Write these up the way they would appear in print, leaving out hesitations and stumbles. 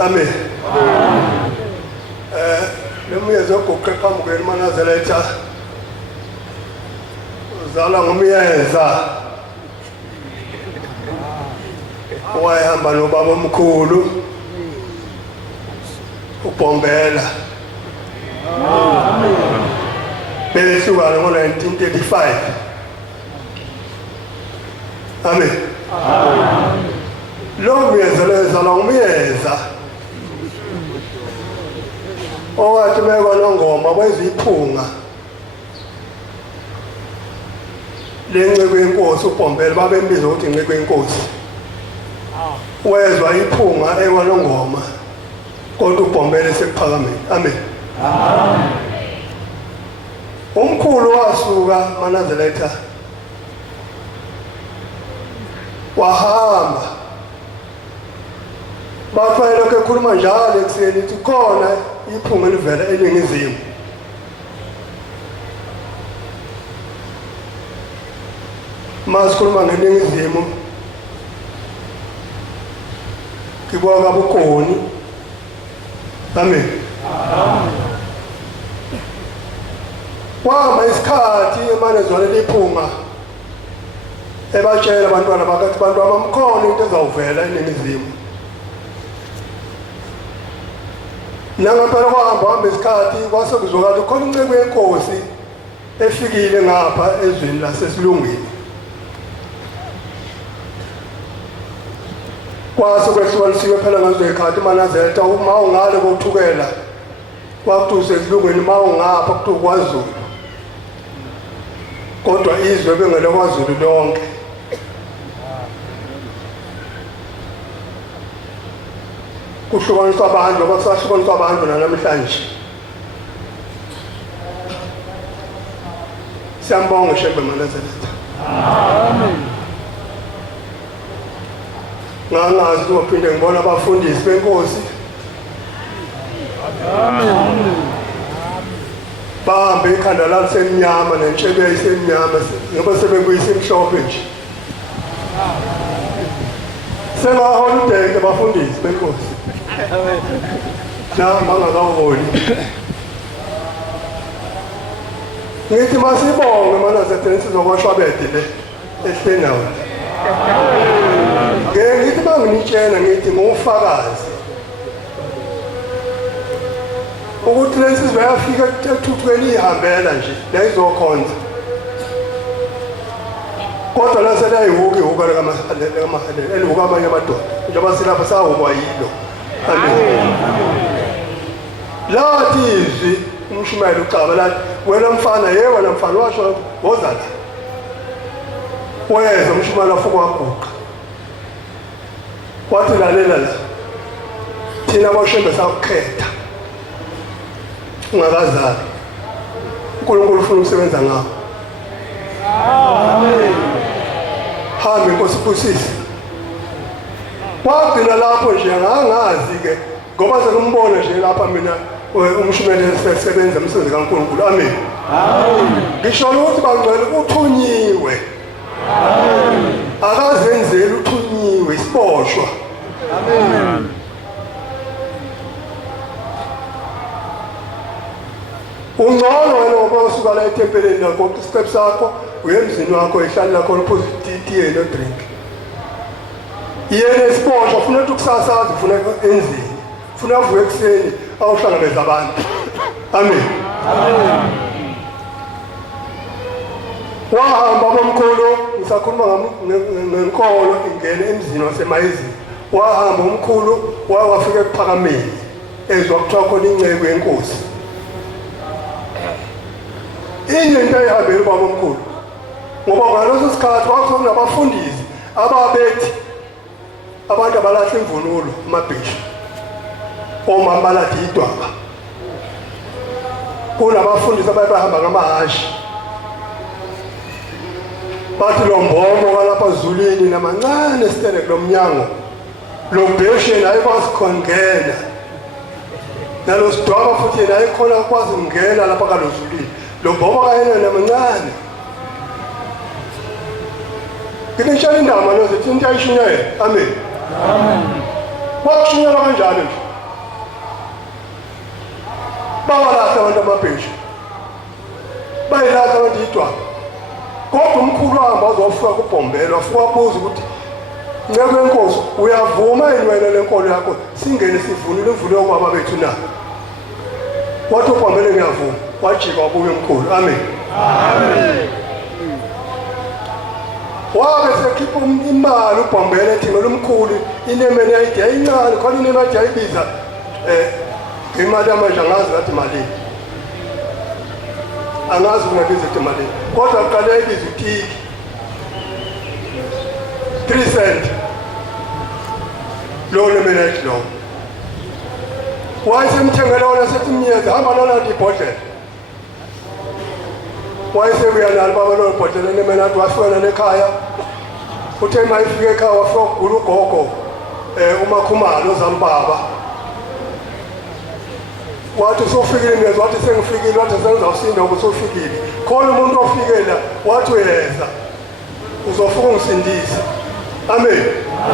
amen. Lomyeza ogoqe phambi kwenu Manazaretha uzala ngomyeza wayehamba nobaba omkhulu uBhombela behlukana ngo-1935 amen. Lo myeza lezala ngomyeza owathi bekwa nongoma kweziphunga lenceke yenkosi uBhombela babembiza ukuthi inceke yenkosi wezwa iphunga ekwa nongoma kodwa uBhombela esekuphakameni amen. Umkhulu wasuka Manazaretha wahamba bathwayela ekhuluma njalo ekuseni ukuthi khona iphunga elivela eningizimu masikhuluma ngeningizimu kibuka kabukhoni amen. Kwahamba isikhathi emane ezwane liphunga ebatshela abantwana bakathi bantu abamkhona into ezawuvela eningizimu. Nangaphela kwahamba isikhathi kwase kuzwakala khona inceke yenkosi efikile ngapha ezweni lasesilungwini. Kwase kwehlukanisiwe phela ngazo ekhathi Manazaretha uma ungale kokuthukela kwakuthi esilungwini uma ungapha kuthi kwaZulu kodwa izwe bengele kwaZulu lonke. Kuhlukaniswa abantu abasahlukaniswa abantu namhlanje. Siyambonga Shembe Manazaretha. Amen. Ngangazi uphinde ngibona abafundisi benkosi. Amen. Bahambe ikhanda lalisemnyama nentshebe yayisemnyama ngoba sebekuyisa imhlophe nje. Sengaholiday abafundisi benkosi. Amen. Bangakaholi. Ngithi masibonge Manazaretha sizokwashwabede le ehlenayo. Ngithi banginitshela ngithi ngofakazi ukuthi lesizwe yafika ethuthweni ihambela nje la izokhonza kodwa lasela ihuki hukala kamahalele elihuka amanye amadoda njengoba silapha sawukwa yilo amen. Lathi izwi umshumayeli ucaba lathi wena mfana wena mfana washo woza la weza umshumayeli afuka waguqa wathi lalela la thina abashembe sakukhetha ungakazali uNkulunkulu ufuna ukusebenza ngawo. Amen. Hambe Nkosi Busisi. Wagcina lapho nje angazi ke ngoba sekumbona nje lapha mina umshumele esebenza umsebenzi kaNkulunkulu. Amen. Amen. Ngisho ukuthi bangcwele uthunyiwe. Amen. Akazenzeli uthunyiwe isiboshwa. Amen. Ungcono wena ngoba usuka la etempeleni lakho steps sakho uyemzini wakho ehlali lakho uphuza itiye no drink. Yena isiboshwa ufuna ukuthi kusasaza ufuna enzini. Ufuna uvuke ekseni awuhlanganeza abantu. Amen. Amen. Wahamba bomkhulu ngisakhuluma ngenkolo ingene emzini waseMayizini. Wahamba umkhulu wafika ephakameni ezwa kuthiwa khona inceke yenkosi. Inye into ayihambele ubaba omkhulu ngoba ngaleso sikhathi kwakukhona abafundisi ababethi abantu abalahla imvunulo amabhisha omama balathi idwaba kunabafundisi ababehamba ngamahashi bathi lo mbomo kalapha Zulwini namancane sitele kulomnyango lo bheshe naye kwasikhongela nalo sidwaba futhi naye khona kwazi ukungena lapha kalozulwini lo mbomo kayena namancane. Ngitshela indaba nozithi into ayishunyayela. Amen. Amen. Wakushunyayela kanjalo nje bawalahla abantu amabheshu bayilahla abantu idwaba kodwa umkhulu wahamba wazofika kuBhombela wafika wabuza ukuthi nceke wenkosi uyavuma yini wena lenkolo yakho singene sivunule imvulo yokwaba bethu na wathi uBhombela ngiyavuma wajika wabuya umkhulu amen amen wabe sekhipha imali uBhombela ethingela umkhulu inemeni yayide yayincane khona inemeni yayide yayibiza imali yamanje angazi ngathi malini angazi kungabiza ukuthi malini kodwa kuqala yayibiza utiki 3 cent lo nemeni yayide lo wayesemthengela wona sethi mnyeza hamba nalapha ibhodlela wayesebuya nalo baba lo bhodlela nemeni athi wafika nekhaya uthe mayifika ekhaya wafika ukugula ugogo uMakhumalo ozambaba wathi usofikile mnyeza wathi sengifikile wathi sengizawusinda ukuthi ufikile khona umuntu ofikela wathi uyeza uzofika ungisindise amen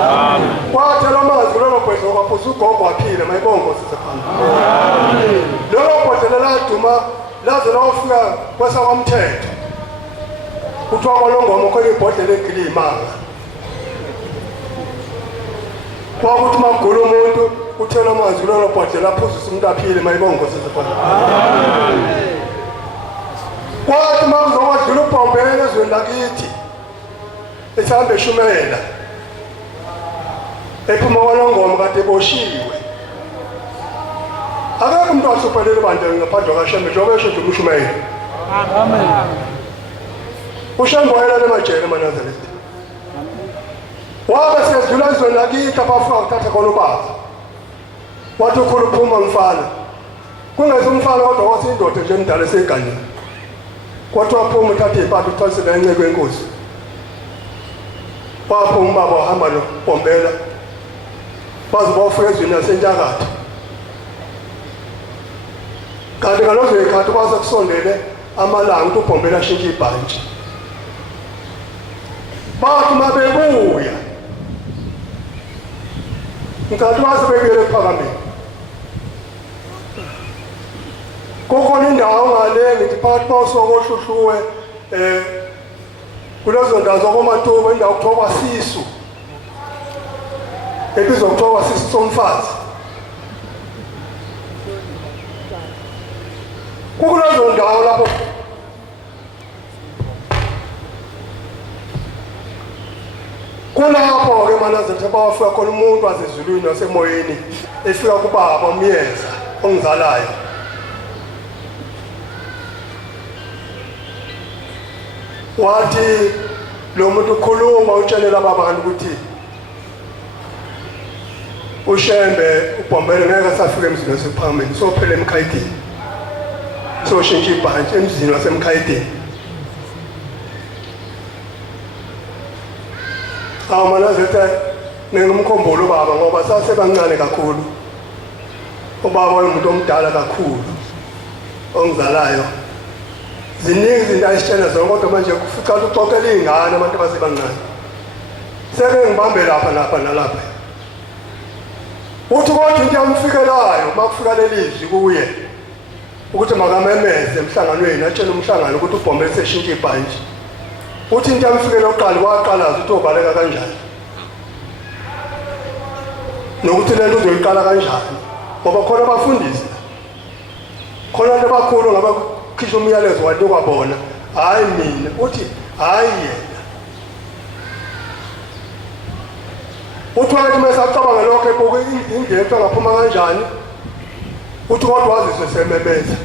amen wathi lo mazwi lo bhodlela kwaphuza ugogo waphila mayibongo sisephambili amen lo bhodlela laduma laze lawufika kwesakwamthetho kuthiwa kwalongoma khona ibhodlela egilimanga kwakuthi magula umuntu uthela amazwi lo bhodlela aphuzisa umuntu aphile mayibongo sisephambili amen kwathi makuzokwadlula uBhombela ezweni lakithi ehambe eshumela ephuma kwalongoma kade eboshiwe akekho umuntu wasuphelele bandla ngaphandle kaShembe njengoba esho nje uMshumayeli amen uShembe wayelala emajele eNazaretha wabe sedlula izweni lakithi abafika ukuthatha khona ubaba wathi ukhulu uphuma mfana kungeza umfana kodwa wathi indoda nje emdala eseganyeni kwathi waphuma uthatha impahla uthwalisela enceke wenkosi waphuma ubaba wahamba noBhombela baze bawufika ezweni laseNtshakatho kanti ngalozo ikhathi kwase kusondele amalanga ukuthi uBhombela ashintshe ibhantshi bathi mabebuya nkathi wase bebuyele ephakameni kukhona indawo ngale ngithi phakathi kwasokoshuhluwe kulezo ndawo zokoMatuba indawo okuthiwa kwaSisu ebizwa kuthiwa kwaSisu somfazi kukulezo ndawo lapho kulapho-ke eNazaretha bawafika khona umuntu wasezulwini wasemoyeni efika kubaba umyeza ongizalayo wathi lo muntu ukhuluma utshelela ababantu ukuthi uShembe uBhombela ngeke asafika emzini wasephakameni sophela emkhayidini soshintsha ibhantshi emzini wasemkhayidini aManazetha ngingumkhombulo baba ngoba sasebancane kakhulu ubaba wayemuntu omdala kakhulu ongizalayo ziningi izinto ayisitshela zona kodwa manje kufica uxoxela izingane abantu abasebancane seke ngibambe lapha nalapha uthi kodwa into yamfikelayo makufika lelizwi kuye ukuthi makamemeze emhlanganweni atshela umhlangano ukuthi uBhombela seshintshe ibhantshi uthi into yamfikela oqala waqalaza ukuthi ubaleka kanjani nokuthi lento uzoyiqala kanjani ngoba khona abafundisi khona abantu abakhulu ngabakhishwa umyalezo wathi kwabona hayi mina uthi hayi yena uthi wathi mesacabanga lokho ebuke indlela ngaphuma kanjani uthi kodwa waziswe sememeza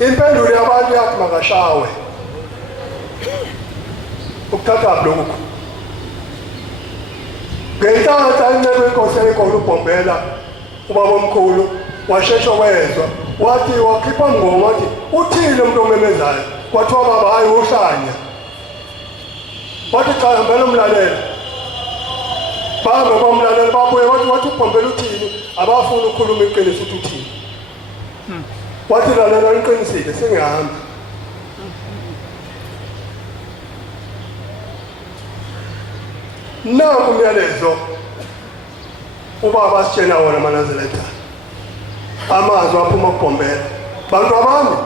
impendulo yabantu yathi makashawe ukuthatha lokho ngenhlanhla incebe inkosi enkulu uBhombela ubaba omkhulu washesha wezwa wathi wakhipha ngoma wathi uthile umuntu omemezayo kwathiwa baba hayi uhlanya wathi cha hambela umlalela baba bamlalela babuye wathi uBhombela uthini abafuna ukukhuluma iqiniso ukuthi uthini wathi lalela iqinisile sengihamba naku umyalezo ubaba asitshela wona Manazaretha amazwi aphuma ukubhombela bantu abami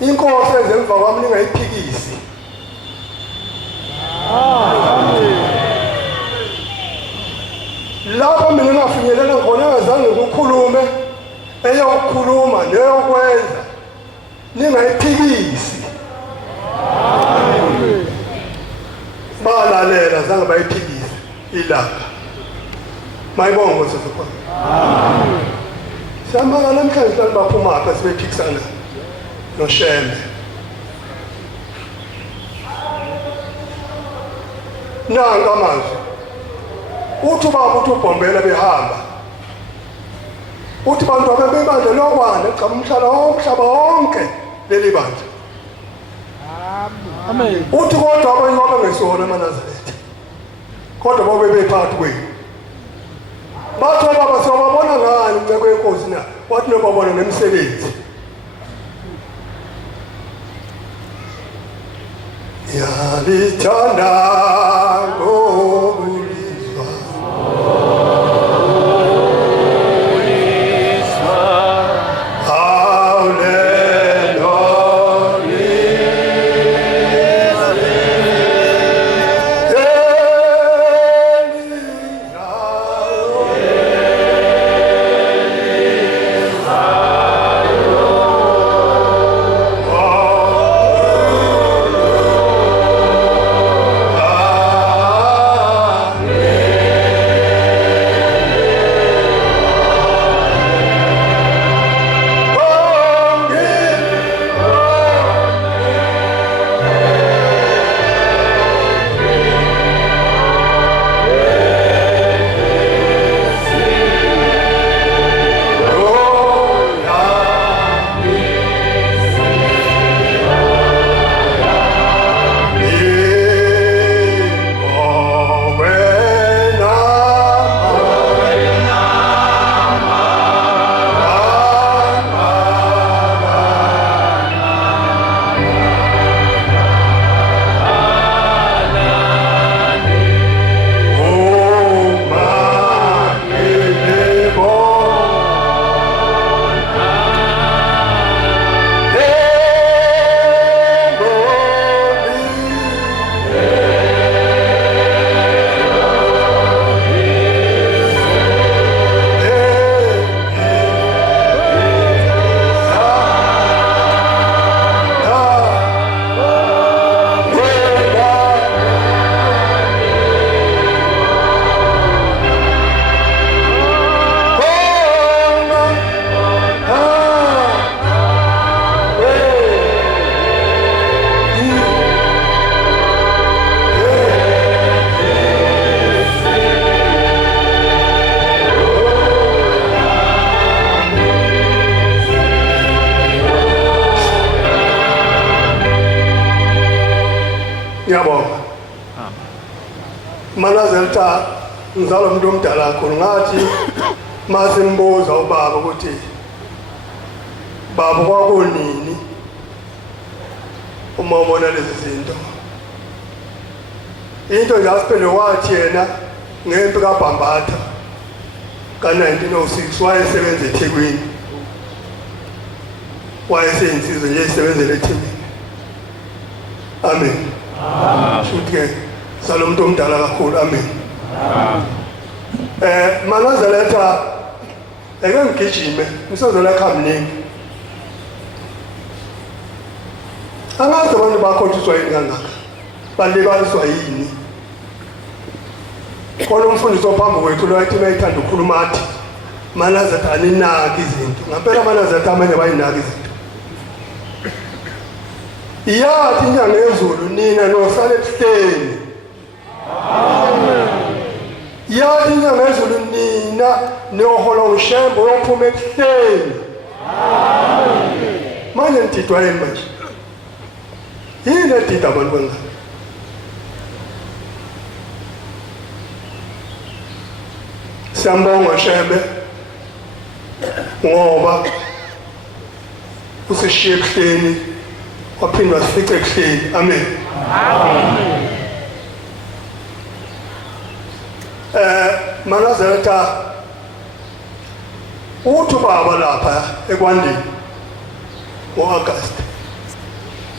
inkosi ezemva kwami ningayiphikisi lapho mina ngafinyelela ngona ngazange ukukhulume eyokukhuluma neyokwenza ningayiphikisi balalela zange bayiphikise ilapha mayibonge Nkosi amen samanga namhlanje abantu baphuma apha sibephikisana noShembe nanga amazwi uthi ubaba uthi ubhombela behamba uthi bantu abebebandla lokwana ecaba umhlaba wonke leli bandla amen uthi kodwa abanye babengesona eManazaretha kodwa babe bephakathi kwenu batho baba sobabona ngani inceko yenkosi na wathi nobabona nemsebenzi yalithanda ngobulizwa Manazaretha ngizalwa umuntu omdala kakhulu ngathi masimbuza ubaba ukuthi baba kwakunini uma ubona lezi zinto into nje asiphele wathi yena ngempi kaBhambatha ka-1906 wayesebenza eThekwini wayeseyinsizo nje isebenzela eThekwini amen futhi salo muntu omdala kakhulu amen Manazaretha eke ngigijime ngisazona khamningi angazi abantu bakhotshiswa yini kangaka balibaliswa yini khona umfundisi ophambi kwethu lo wathi mayithanda ukukhuluma athi Manazaretha aninaki izinto ngempela Manazaretha amanye bayinaki izinto iyathi inyanga yezulu nina nosale ebuhleni yathi inyanga yezulu nina niyohola uShembe uyophuma ebuhleni manje nididwa yini manje yini edida abantu bangaka siyambonga Shembe ngoba usishiye ebuhleni waphindwa sifice ebuhleni amen Manazaretha uthi ubaba lapha ekwandeni ngo-August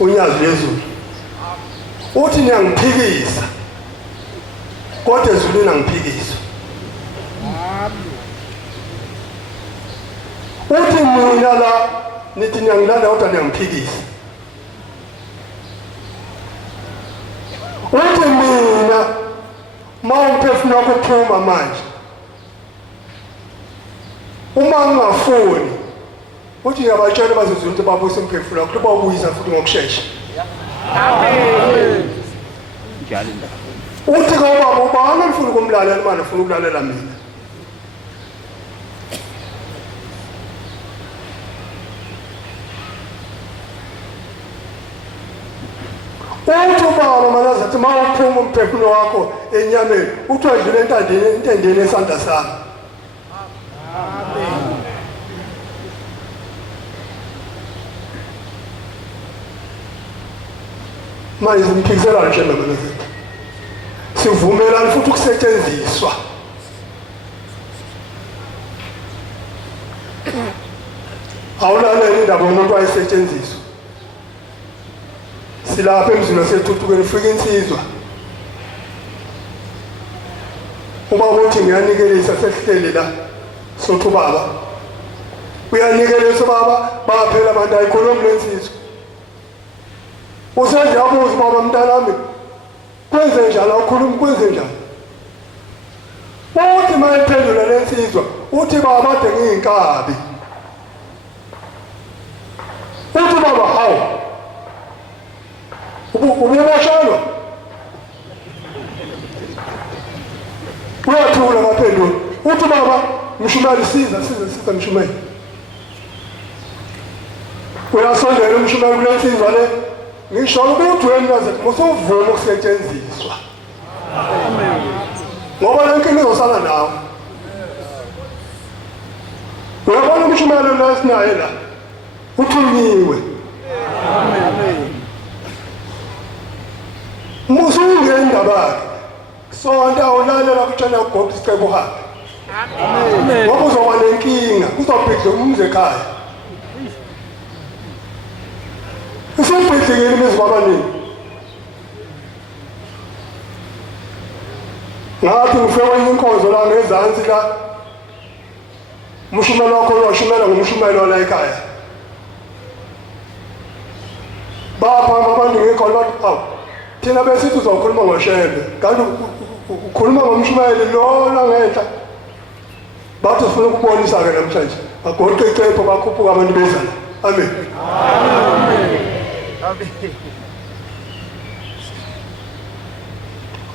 unyazi lwezulu uthi niyangiphikisa kodwa ezulwini angiphikiswa. Uthi mina la nithi niyangilanda kodwa niyangiphikisa. Uthi mina ma umphefumulo wakho uphuma manje uma ngingafuni uthi ngiyabatshela bazizwe ukuthi babuse umphefumulo wakho bawubuyisa futhi ngokusheshsha. Amen. Uthi kababa ubani ngifuna ukumlalela manje ufuna ukulalela mina. Uthi ubaba manje athi ma uphuma umphefumulo wakho enyameni uthi wadlula entendeni esandla sami. Amen. Manje simphikisela nje manje sivumelana futhi ukusetshenziswa. Awulalela indaba yomuntu wayesetshenziswa. Silapha emzini wasethuthukeni ufika insizwa. Uma uthi ngiyanikelisa sesihleli la sothi ubaba uyanikelisa baba baphela abantu ayikhulumi lensizwa. Usenze abuzi baba mntanami kwenze njalo ukhuluma kwenze njalo. Uthi mayiphendula lensizwa uthi baba ade ngiyinkabi. Uthi baba hawu ubuyabashalwa uyathula ngaphendula. Uthi baba mshumali siza mshumali. Uyasondela umshumali kulensizwa le ngisho ukuthi wena zathi musuvuma ukusetshenziswa. Amen. Ngoba lonke lizosala nawe. Uyabona umshumali lo sinaye la uthunyiwe. Amen. Musungena indaba sonta ulalela kutshela ugogo isicebo hakhe. Amen. Ngoba uzoba nenkinga uzobhidla umze ekhaya. Usibhidlikile imizi kwabaningi. Ngathi ngifewe inkonzo la ngezansi la umshumela wakho uyashumela ngomshumela la ekhaya. Bapha abantu ngekho bathi awu thina besithi uzokhuluma ngoshebe kanti ukhuluma ngomshumela lo la ngenhla. Bathi ufuna ukubonisa ke namhlanje bagoqe icepho bakhuphuka abantu bezana. Amen. Amen.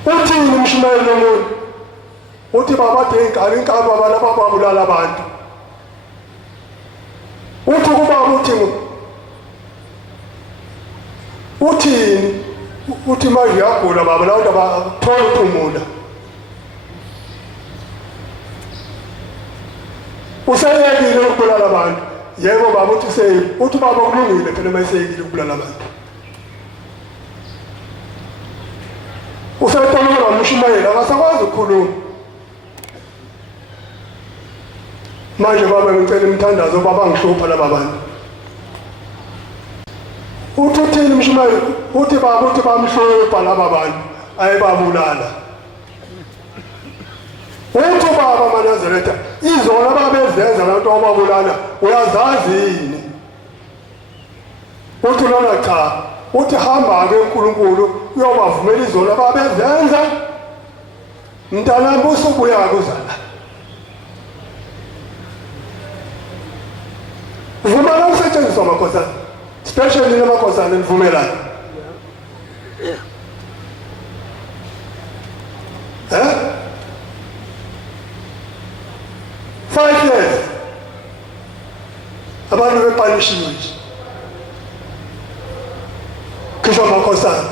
Uthini umshumeli lomuntu? Uthi baba denga inkaba bala bababulala abantu. Uthi kuba uthini? Uthi manje yagula baba la uthi bathola uphumula. Usayekile ukubulala abantu. Yebo baba uthi baba kulungile phela mayiseyekile ukubulala abantu. Usayithola umshumeli akasakwazi ukukhuluma. Manje baba ngicela imthandazo baba ngihlupha laba bantu. Uthini umshumeli? Uthi bamhlupha laba bantu ayebabulala. Uthi baba maNazaretha izona babezenza lanto ababulala uyazazi yini? Uthi lona cha. Uthi hamba ke uNkulunkulu uyobavumela izona babezenza. Mntanami usubuya kuzala. Vumela ukusetshenziswa amakhosana. Especially namakhosana nivumelana. Eh? 5 years. Abantu bepanishiwe. Kisho amakhosana.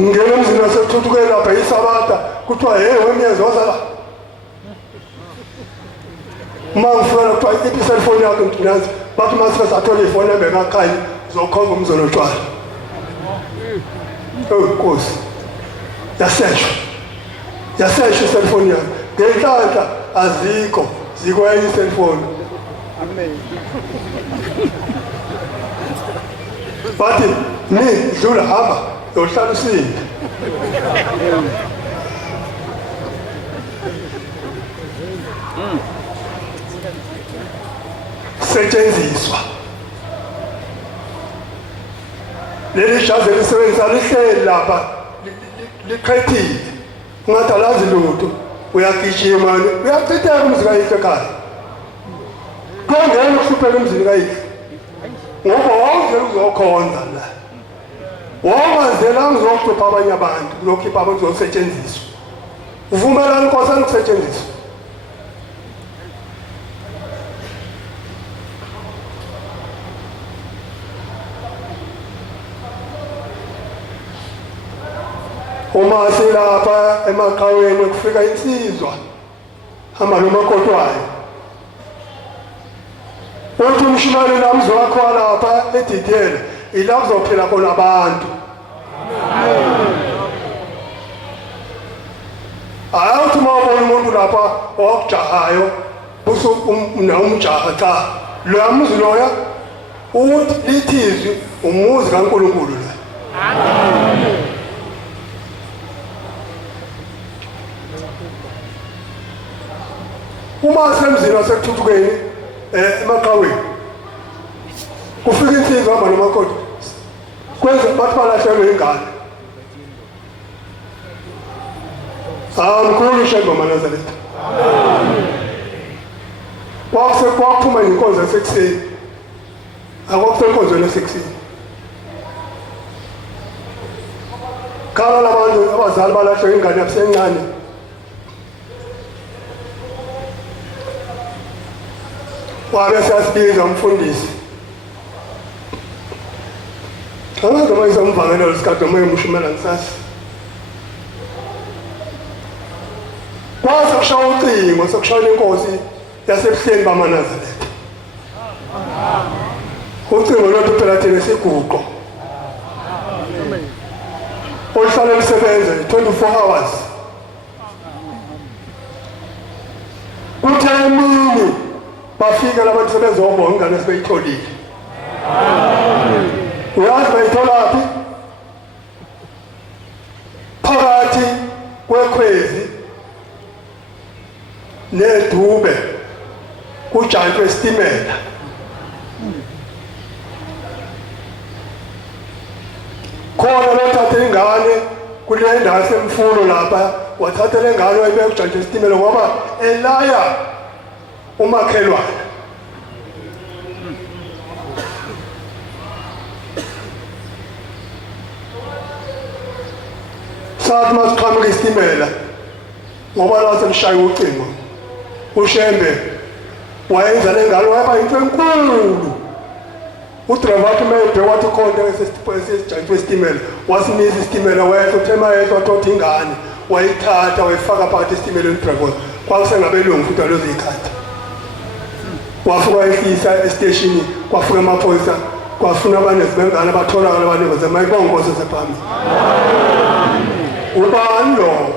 Ngeke umzini wasethuthukela lapha isabata kuthiwa wemyezoza la. Mangifuna kuthiwa i-cellphone yakho nginazi bathi masifasa athole ifoni ebekakhaya uzokhomba umzolo tshwala. Nkosi. Yaseshwa. yasesha iselfoni yami ngenhlanhla azikho zikwenye iselfoni bathi ni dlula hamba yohlala usinde setshenziswa leli jazi elisebenzisa lihleli lapha liqhethile ungathi alazi lutho uyagijima uyachitheka umziki kayihle ekhaya kungena ukuhlupheka umziki kayihle ngoba wawuzela uzokhonza la wawazela ngizokhipha abanye abantu uzokhipha abantu uzosetshenziswa uvumelana inkosana ukusetshenziswa uma silapha emaqhaweni kufika insizwa hamba nomakotwayo uthi umshimane namzi wakho lapha edidiyele ila kuzophila khona abantu awuthi uma ubona umuntu lapha okujahayo umjaha cha loya muzi loya uthi lithizwi umuzi kaNkulunkulu la uma semzini wasekuthuthukeni emaqhaweni kufika insizwa hamba nomakoti kwenza bathi balahlekelwe ingane mkhulu uShembe Manazaretha kwakuphuma inkonzo yasekuseni akwakusenkonzweni yasekuseni khala labantu abazali balahlekelwe ingane yabusencane wabe siyasibiza umfundisi angazi noma izomvakela lesikade noma emushumela ngisasi kwase kushaya ucingo sokushayela inkosi yasebuhleni baManazaretha ucingo lwethu phela thina siguqo oluhlala lisebenza 24 hours kuthe emini bafika labantu sebezobonga ingane sebeyitholile uyazi bayitholaphi phakathi kwekhwezi nedube kujantwe isitimela khona lothatha ingane kule ndawo yasemfulo lapha wathatha le ngane wayibeka kujantwe isitimela ngoba elaya umakhelwane sathi masiqhamuka isitimela ngoba lase lishaya ucingo uShembe wayenza lengane wayeba into enkulu udriver wathi mayebhe wathi khonto esesijantwe isitimela wasimisa isitimela wayetha uthema yedwa wathatha ingane wayithatha wayifaka phakathi esitimeleni udriver kwakusengabelungu futhi alozo ikhathi wafika ehlisa esiteshini kwafika amaphoyisa kwafuna abanye zibengane abatholakala abanye bazemayibonga inkosi sephambili ubani lo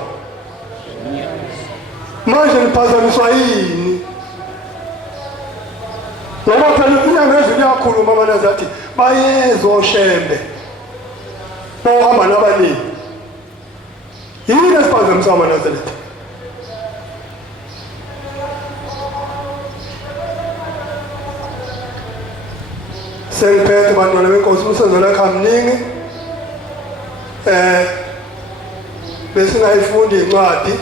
manje niphazamiswa yini ngoba phela inyanga ezulu yakhuluma amanazi athi bayeza oShembe bohamba nabaningi yini esiphazamisa aManazaretha sengiphethe bantwana benkosi umsebenzi wakhe amningi besingayifundi incwadi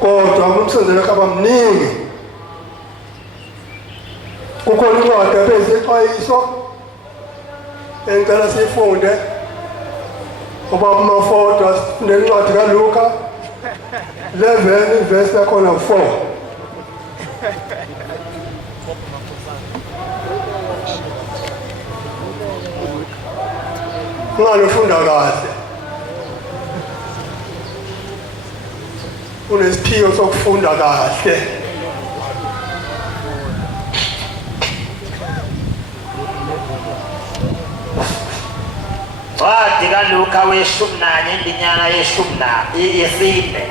kodwa umsebenzi wakhe abamningi kukhona incwadi ebezixwayiso engicela siyifunde ngoba kumafoto sifunde incwadi kaLuka 11 verse yakhona 4 ungalufunda kahle unesiphiwo sokufunda kahle Ncwadi kaLuka weshumi nanye indinyana yesine.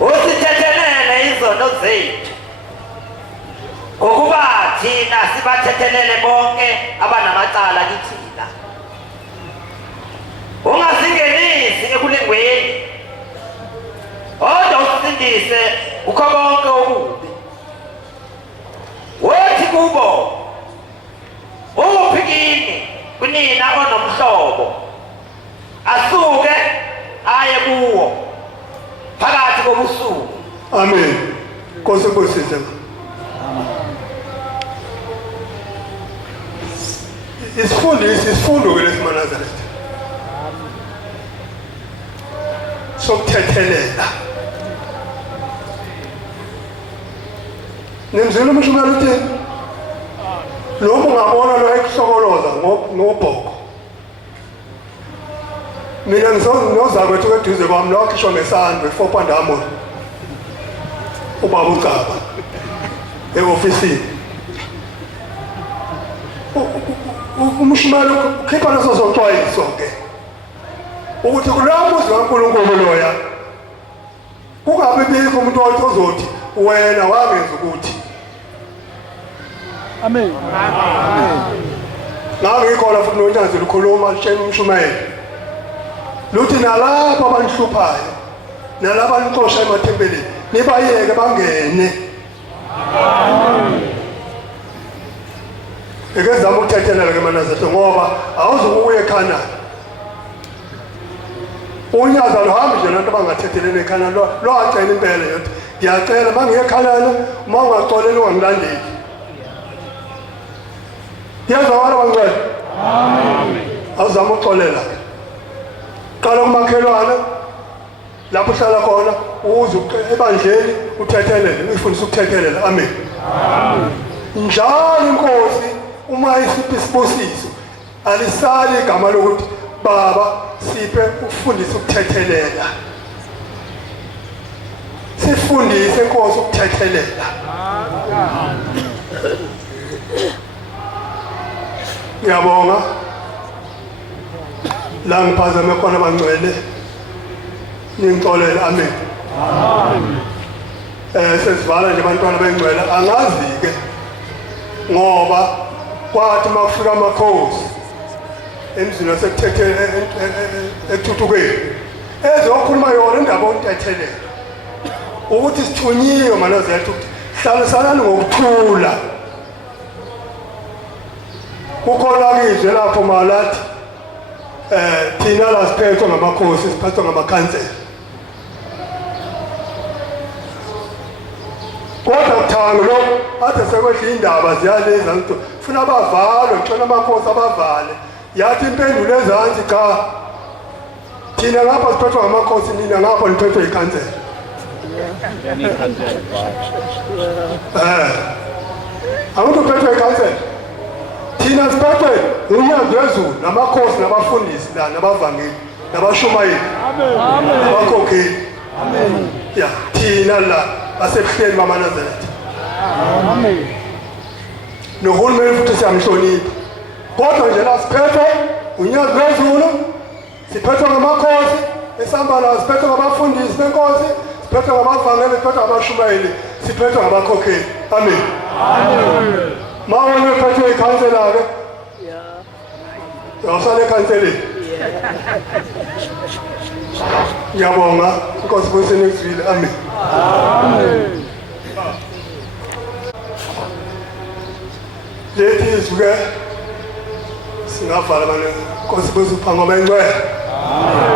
Usithethelele izono zethu ngokuba thina sibathethelele bonke abanamacala kithina. Ungasingenisi ekulingweni, kodwa usindise kukho konke okubi. Wothi kubo, uphi kini kunina onomhlobo, asuke aye kuwo phakathi kobusuku. Amen. Nkosi kusizwe. Isifundo ke lesiManazareth. Sokuthethelela. Nemzini umshumela uthi lo ungabona lo ekuhlokoloza ngobhoko. Mina ngizoza kwethu eduze kwami lo akhishwa ngesandwe eFopandamo. Ubaba uCaba e-ofisini. Umshumela ukhipha naso soxwayiso ke. Ukuthi kulapho uZaNkulunkulu loya kungabe bikho umuntu ozothi wena wangenza ukuthi. Amen. Ngikhona futhi noNyanzi likhuluma tshela umshumayeli. Luthi nalapho abanhluphayo nalapho abanixosha emathempelini nibayeke bangene. Ekezama ukuthethelela ke Manazareth ngoba awuzukuya eKhanani. Unyaza lo hambi nje lanto bangathethelene eKhanani lo acela impela yothi ngiyacela mangiye eKhanani uma ungaxoleli ungangilandeli. Yazawala bangcwele. Amen. Awuzama ukuxolela ke. Qala kumakhelwana lapho uhlala khona uze ebandleni uthethelele ufundisa ukuthethelela. Amen. Amen. Njalo inkosi uma isiphi isibusiso alisali igama lokuthi baba siphe ukufundisa ukuthethelela. Sifundise inkosi ukuthethelela. Ngiyabonga la ngiphazame khona abangcwele ngixolele. Amen. Amen. Sesivala nje abantwana bengcwele angazi ke ngoba kwathi makufika amakhosi emzini wasekuthethe ekuthuthukweni ezokhuluma yona indaba ontethelela ukuthi sithunyiwe Manazareth ukuthi hlalisanani ngokuthula. Kukhona izwe lapho malathi thina la siphethwe ngamakhosi siphethwe ngamakhansela. Kodwa kuthanga lo athi sekwehla indaba ziyaleza ukuthi funa abavalwe ngitshona amakhosi abavale. Yathi impendulo ezansi cha thina ngapha siphethwe ngamakhosi nina ngapha niphethwe ikhansela. Abantu uphethwe ikhansela. Thina siphethwe uNyanzi wezulu namakhosi nabafundisi la nabavangeli nabashumayeli. Amen. Abakhokheli. Amen. Ya thina la basebuhleni baManazareth. Amen. Nohulumeni futhi siyamhlonipha. Kodwa nje la siphethwe uNyanzi wezulu, siphethwe ngamakhosi, esihamba la siphethwe ngabafundisi benkosi, siphethwe ngabavangeli, siphethwe ngabashumayeli, siphethwe ngabakhokheli. Amen. Amen. Mawona uphethwe ikhansela ke? Yawusale ekhanseleni. Ngiyabonga inkosi bosini ezwile. Amen. Amen. Lethi izwe singavala bale inkosi bosipha ngoba engcwele. Amen.